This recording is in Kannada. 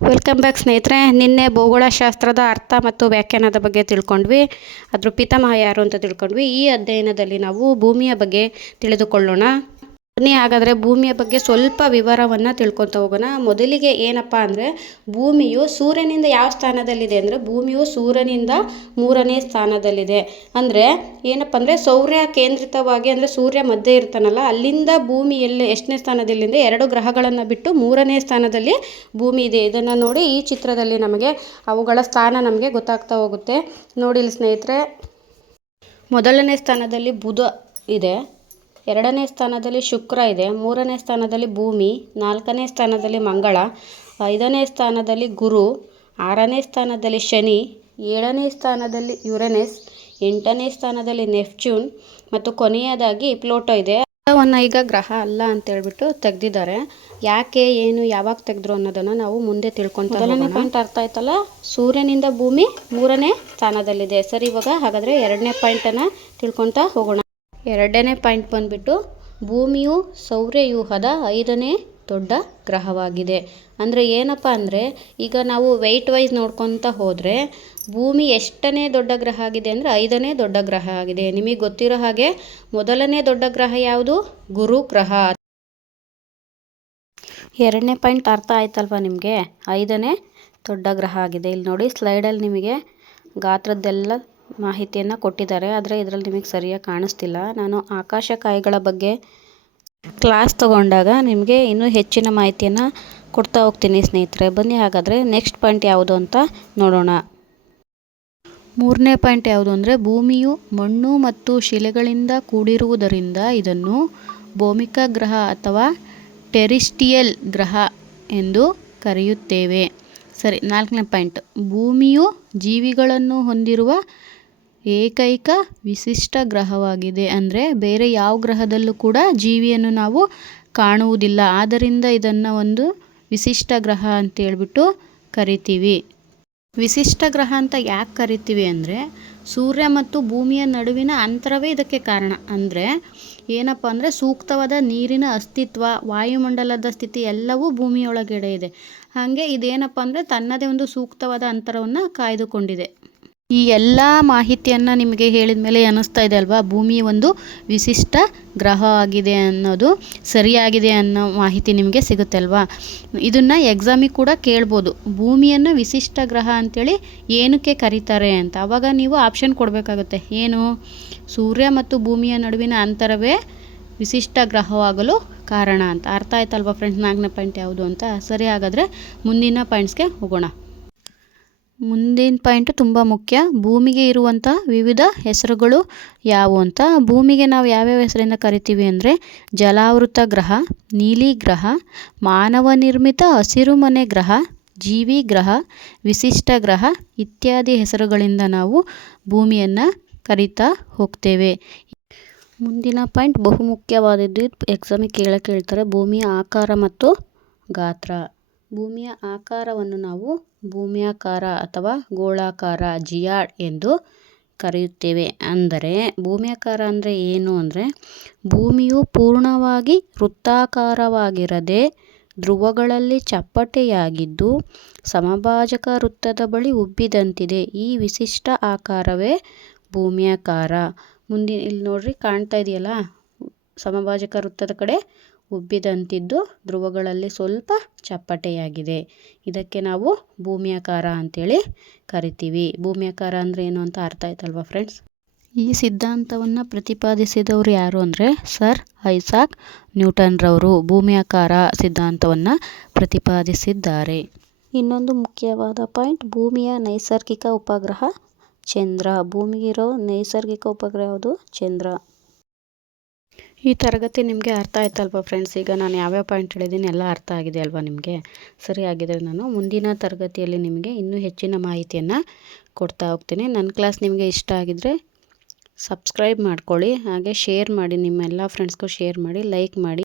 ವೆಲ್ಕಮ್ ಬ್ಯಾಕ್ ಸ್ನೇಹಿತರೆ. ನಿನ್ನೆ ಭೂಗೋಳಶಾಸ್ತ್ರದ ಅರ್ಥ ಮತ್ತು ವ್ಯಾಖ್ಯಾನದ ಬಗ್ಗೆ ತಿಳ್ಕೊಂಡ್ವಿ. ಅದ್ರ ಪಿತಾಮಹ ಯಾರು ಅಂತ ತಿಳ್ಕೊಂಡ್ವಿ. ಈ ಅಧ್ಯಯನದಲ್ಲಿ ನಾವು ಭೂಮಿಯ ಬಗ್ಗೆ ತಿಳಿದುಕೊಳ್ಳೋಣ. ಬನ್ನಿ ಹಾಗಾದರೆ ಭೂಮಿಯ ಬಗ್ಗೆ ಸ್ವಲ್ಪ ವಿವರವನ್ನು ತಿಳ್ಕೊತ ಹೋಗೋಣ. ಮೊದಲಿಗೆ ಏನಪ್ಪ ಅಂದರೆ, ಭೂಮಿಯು ಸೂರ್ಯನಿಂದ ಯಾವ ಸ್ಥಾನದಲ್ಲಿದೆ ಅಂದರೆ, ಭೂಮಿಯು ಸೂರ್ಯನಿಂದ 3ನೇ ಸ್ಥಾನದಲ್ಲಿದೆ. ಅಂದರೆ ಏನಪ್ಪ ಅಂದರೆ, ಸೌರ್ಯ ಕೇಂದ್ರಿತವಾಗಿ ಅಂದರೆ ಸೂರ್ಯ ಮಧ್ಯೆ ಇರ್ತಾನಲ್ಲ, ಅಲ್ಲಿಂದ ಭೂಮಿ ಎಷ್ಟನೇ ಸ್ಥಾನದಲ್ಲಿದೆ, 2 ಗ್ರಹಗಳನ್ನು ಬಿಟ್ಟು 3ನೇ ಸ್ಥಾನದಲ್ಲಿ ಭೂಮಿ ಇದೆ. ಇದನ್ನು ನೋಡಿ ಈ ಚಿತ್ರದಲ್ಲಿ ನಮಗೆ ಅವುಗಳ ಸ್ಥಾನ ನಮಗೆ ಗೊತ್ತಾಗ್ತಾ ಹೋಗುತ್ತೆ. ನೋಡಿ ಇಲ್ಲಿ ಸ್ನೇಹಿತರೆ, 1ನೇ ಸ್ಥಾನದಲ್ಲಿ ಬುಧ ಇದೆ, 2ನೇ ಸ್ಥಾನದಲ್ಲಿ ಶುಕ್ರ ಇದೆ, 3ನೇ ಸ್ಥಾನದಲ್ಲಿ ಭೂಮಿ, 4ನೇ ಸ್ಥಾನದಲ್ಲಿ ಮಂಗಳ, 5ನೇ ಸ್ಥಾನದಲ್ಲಿ ಗುರು, 6ನೇ ಸ್ಥಾನದಲ್ಲಿ ಶನಿ, 7ನೇ ಸ್ಥಾನದಲ್ಲಿ ಯುರೇನಸ್, 8ನೇ ಸ್ಥಾನದಲ್ಲಿ ನೆಪ್ಚೂನ್ ಮತ್ತು ಕೊನೆಯದಾಗಿ ಪ್ಲೂಟೋ ಇದೆ. ಗ್ರಹವನ್ನು ಈಗ ಗ್ರಹ ಅಲ್ಲ ಅಂತ ಹೇಳ್ಬಿಟ್ಟು ತೆಗೆದಿದ್ದಾರೆ. ಯಾಕೆ, ಏನು, ಯಾವಾಗ ತೆಗೆದ್ರು ಅನ್ನೋದನ್ನು ನಾವು ಮುಂದೆ ತಿಳ್ಕೊಂತ ಹೋಗೋಣ. 1ನೇ ಪಾಯಿಂಟ್ ಅರ್ಥ ಆಯ್ತಲ್ಲ, ಸೂರ್ಯನಿಂದ ಭೂಮಿ 3ನೇ ಸ್ಥಾನದಲ್ಲಿದೆ. ಸರಿ, ಇವಾಗ ಹಾಗಾದರೆ 2ನೇ ಪಾಯಿಂಟನ್ನು ತಿಳ್ಕೊತಾ ಹೋಗೋಣ. 2ನೇ ಪಾಯಿಂಟ್ ಬಂದುಬಿಟ್ಟು, ಭೂಮಿಯು ಸೌರವ್ಯೂಹದ 5ನೇ ದೊಡ್ಡ ಗ್ರಹವಾಗಿದೆ. ಅಂದರೆ ಏನಪ್ಪ ಅಂದರೆ, ಈಗ ನಾವು ವೆಯ್ಟ್ ವೈಸ್ ನೋಡ್ಕೊತ ಹೋದರೆ ಭೂಮಿ ಎಷ್ಟನೇ ದೊಡ್ಡ ಗ್ರಹ ಆಗಿದೆ ಅಂದರೆ 5ನೇ ದೊಡ್ಡ ಗ್ರಹ ಆಗಿದೆ. ನಿಮಗೆ ಗೊತ್ತಿರೋ ಹಾಗೆ 1ನೇ ದೊಡ್ಡ ಗ್ರಹ ಯಾವುದು? ಗುರು ಗ್ರಹ. 2ನೇ ಪಾಯಿಂಟ್ ಅರ್ಥ ಆಯ್ತಲ್ವ ನಿಮಗೆ? 5ನೇ ದೊಡ್ಡ ಗ್ರಹ ಆಗಿದೆ. ಇಲ್ಲಿ ನೋಡಿ ಸ್ಲೈಡಲ್ಲಿ ನಿಮಗೆ ಗಾತ್ರದ್ದೆಲ್ಲ ಮಾಹಿತಿಯನ್ನು ಕೊಟ್ಟಿದ್ದಾರೆ, ಆದರೆ ಇದರಲ್ಲಿ ನಿಮಗೆ ಸರಿಯಾಗಿ ಕಾಣಿಸ್ತಿಲ್ಲ. ನಾನು ಆಕಾಶಕಾಯಿಗಳ ಬಗ್ಗೆ ಕ್ಲಾಸ್ ತಗೊಂಡಾಗ ನಿಮಗೆ ಇನ್ನೂ ಹೆಚ್ಚಿನ ಮಾಹಿತಿಯನ್ನು ಕೊಡ್ತಾ ಹೋಗ್ತೀನಿ ಸ್ನೇಹಿತರೆ. ಬನ್ನಿ ಹಾಗಾದರೆ ನೆಕ್ಸ್ಟ್ ಪಾಯಿಂಟ್ ಯಾವುದು ಅಂತ ನೋಡೋಣ. 3ನೇ ಪಾಯಿಂಟ್ ಯಾವುದು ಅಂದರೆ, ಭೂಮಿಯು ಮಣ್ಣು ಮತ್ತು ಶಿಲೆಗಳಿಂದ ಕೂಡಿರುವುದರಿಂದ ಇದನ್ನು ಭೌಮಿಕ ಗ್ರಹ ಅಥವಾ ಟೆರಿಸ್ಟಿಯಲ್ ಗ್ರಹ ಎಂದು ಕರೆಯುತ್ತೇವೆ. ಸರಿ, 4ನೇ ಪಾಯಿಂಟ್, ಭೂಮಿಯು ಜೀವಿಗಳನ್ನು ಹೊಂದಿರುವ ಏಕೈಕ ವಿಶಿಷ್ಟ ಗ್ರಹವಾಗಿದೆ. ಅಂದರೆ ಬೇರೆ ಯಾವ ಗ್ರಹದಲ್ಲೂ ಕೂಡ ಜೀವಿಯನ್ನು ನಾವು ಕಾಣುವುದಿಲ್ಲ, ಆದ್ದರಿಂದ ಇದನ್ನು ಒಂದು ವಿಶಿಷ್ಟ ಗ್ರಹ ಅಂತೇಳ್ಬಿಟ್ಟು ಕರಿತೀವಿ. ವಿಶಿಷ್ಟ ಗ್ರಹ ಅಂತ ಯಾಕೆ ಕರಿತೀವಿ ಅಂದರೆ, ಸೂರ್ಯ ಮತ್ತು ಭೂಮಿಯ ನಡುವಿನ ಅಂತರವೇ ಇದಕ್ಕೆ ಕಾರಣ. ಅಂದರೆ ಏನಪ್ಪ ಅಂದರೆ, ಸೂಕ್ತವಾದ ನೀರಿನ ಅಸ್ತಿತ್ವ, ವಾಯುಮಂಡಲದ ಸ್ಥಿತಿ ಎಲ್ಲವೂ ಭೂಮಿಯೊಳಗಡೆ ಇದೆ. ಹಾಗೆ ಇದೇನಪ್ಪ ಅಂದರೆ ತನ್ನದೇ ಒಂದು ಸೂಕ್ತವಾದ ಅಂತರವನ್ನು ಕಾಯ್ದುಕೊಂಡಿದೆ. ಈ ಎಲ್ಲ ಮಾಹಿತಿಯನ್ನು ನಿಮಗೆ ಹೇಳಿದ ಮೇಲೆ ಅನ್ನಿಸ್ತಾ ಇದೆ ಅಲ್ವಾ, ಭೂಮಿ ಒಂದು ವಿಶಿಷ್ಟ ಗ್ರಹವಾಗಿದೆ ಅನ್ನೋದು ಸರಿಯಾಗಿದೆ ಅನ್ನೋ ಮಾಹಿತಿ ನಿಮಗೆ ಸಿಗುತ್ತೆ ಅಲ್ವಾ. ಇದನ್ನು ಎಕ್ಸಾಮಿಗೆ ಕೂಡ ಕೇಳ್ಬೋದು, ಭೂಮಿಯನ್ನು ವಿಶಿಷ್ಟ ಗ್ರಹ ಅಂಥೇಳಿ ಏನಕ್ಕೆ ಕರೀತಾರೆ ಅಂತ. ಆವಾಗ ನೀವು ಆಪ್ಷನ್ ಕೊಡಬೇಕಾಗುತ್ತೆ, ಏನು, ಸೂರ್ಯ ಮತ್ತು ಭೂಮಿಯ ನಡುವಿನ ಅಂತರವೇ ವಿಶಿಷ್ಟ ಗ್ರಹವಾಗಲು ಕಾರಣ ಅಂತ. ಅರ್ಥ ಆಯ್ತಲ್ವಾ ಫ್ರೆಂಡ್ಸ್ 4ನೇ ಪಾಯಿಂಟ್ ಯಾವುದು ಅಂತ. ಸರಿ, ಹಾಗಾದರೆ ಮುಂದಿನ ಪಾಯಿಂಟ್ಸ್ಗೆ ಹೋಗೋಣ. ಮುಂದಿನ ಪಾಯಿಂಟು ತುಂಬ ಮುಖ್ಯ. ಭೂಮಿಗೆ ಇರುವಂಥ ವಿವಿಧ ಹೆಸರುಗಳು ಯಾವುವು ಅಂತ. ಭೂಮಿಗೆ ನಾವು ಯಾವ್ಯಾವ ಹೆಸರಿಂದ ಕರಿತೀವಿ ಅಂದರೆ, ಜಲಾವೃತ ಗ್ರಹ, ನೀಲಿ ಗ್ರಹ, ಮಾನವ ನಿರ್ಮಿತ ಹಸಿರುಮನೆ ಗ್ರಹ, ಜೀವಿ ಗ್ರಹ, ವಿಶಿಷ್ಟ ಗ್ರಹ ಇತ್ಯಾದಿ ಹೆಸರುಗಳಿಂದ ನಾವು ಭೂಮಿಯನ್ನು ಕರೀತಾ ಹೋಗ್ತೇವೆ. ಮುಂದಿನ ಪಾಯಿಂಟ್ ಬಹುಮುಖ್ಯವಾದದ್ದು, ಎಕ್ಸಾಮಿಗೆ ಕೇಳ್ತಾರೆ, ಭೂಮಿಯ ಆಕಾರ ಮತ್ತು ಗಾತ್ರ. ಭೂಮಿಯ ಆಕಾರವನ್ನು ನಾವು ಭೂಮ್ಯಾಕಾರ ಅಥವಾ ಗೋಳಾಕಾರ ಜಿಯಾಡ್ ಎಂದು ಕರೆಯುತ್ತೇವೆ. ಅಂದರೆ ಭೂಮ್ಯಾಕಾರ ಅಂದರೆ ಏನು ಅಂದರೆ, ಭೂಮಿಯು ಪೂರ್ಣವಾಗಿ ವೃತ್ತಾಕಾರವಾಗಿರದೆ ಧ್ರುವಗಳಲ್ಲಿ ಚಪ್ಪಟೆಯಾಗಿದ್ದು ಸಮಭಾಜಕ ವೃತ್ತದ ಬಳಿ ಉಬ್ಬಿದಂತಿದೆ. ಈ ವಿಶಿಷ್ಟ ಆಕಾರವೇ ಭೂಮ್ಯಾಕಾರ. ಇಲ್ಲಿ ನೋಡ್ರಿ, ಕಾಣ್ತಾ ಇದೆಯಲ್ಲ, ಸಮಭಾಜಕ ವೃತ್ತದ ಕಡೆ ಉಬ್ಬಿದಂತಿದ್ದು ಧ್ರುವಗಳಲ್ಲಿ ಸ್ವಲ್ಪ ಚಪ್ಪಟೆಯಾಗಿದೆ. ಇದಕ್ಕೆ ನಾವು ಭೂಮ್ಯಾಕಾರ ಅಂತೇಳಿ ಕರಿತೀವಿ. ಭೂಮ್ಯಾಕಾರ ಅಂದರೆ ಏನು ಅಂತ ಅರ್ಥ ಆಯ್ತಲ್ವಾ ಫ್ರೆಂಡ್ಸ್. ಈ ಸಿದ್ಧಾಂತವನ್ನು ಪ್ರತಿಪಾದಿಸಿದವರು ಯಾರು ಅಂದರೆ, ಸರ್ ಐಸಾಕ್ ನ್ಯೂಟನ್ರವರು ಭೂಮ್ಯಾಕಾರ ಸಿದ್ಧಾಂತವನ್ನು ಪ್ರತಿಪಾದಿಸಿದ್ದಾರೆ. ಇನ್ನೊಂದು ಮುಖ್ಯವಾದ ಪಾಯಿಂಟ್, ಭೂಮಿಯ ನೈಸರ್ಗಿಕ ಉಪಗ್ರಹ ಚಂದ್ರ. ಭೂಮಿಗಿರೋ ನೈಸರ್ಗಿಕ ಉಪಗ್ರಹ ಯಾವುದು? ಚಂದ್ರ. ಈ ತರಗತಿ ನಿಮಗೆ ಅರ್ಥ ಆಯ್ತಲ್ವಾ ಫ್ರೆಂಡ್ಸ್. ಈಗ ನಾನು ಯಾವ್ಯಾವ ಪಾಯಿಂಟ್ ಹೇಳಿದ್ದೀನಿ ಎಲ್ಲ ಅರ್ಥ ಆಗಿದೆ ಅಲ್ವಾ ನಿಮಗೆ. ಸರಿ, ಆಗಿದ್ರೆ ನಾನು ಮುಂದಿನ ತರಗತಿಯಲ್ಲಿ ನಿಮಗೆ ಇನ್ನೂ ಹೆಚ್ಚಿನ ಮಾಹಿತಿಯನ್ನು ಕೊಡ್ತಾ ಹೋಗ್ತೀನಿ. ನನ್ನ ಕ್ಲಾಸ್ ನಿಮಗೆ ಇಷ್ಟ ಆಗಿದ್ದರೆ ಸಬ್ಸ್ಕ್ರೈಬ್ ಮಾಡ್ಕೊಳ್ಳಿ, ಹಾಗೆ ಶೇರ್ ಮಾಡಿ, ನಿಮ್ಮ ಎಲ್ಲ ಫ್ರೆಂಡ್ಸ್ಗೂ ಶೇರ್ ಮಾಡಿ, ಲೈಕ್ ಮಾಡಿ.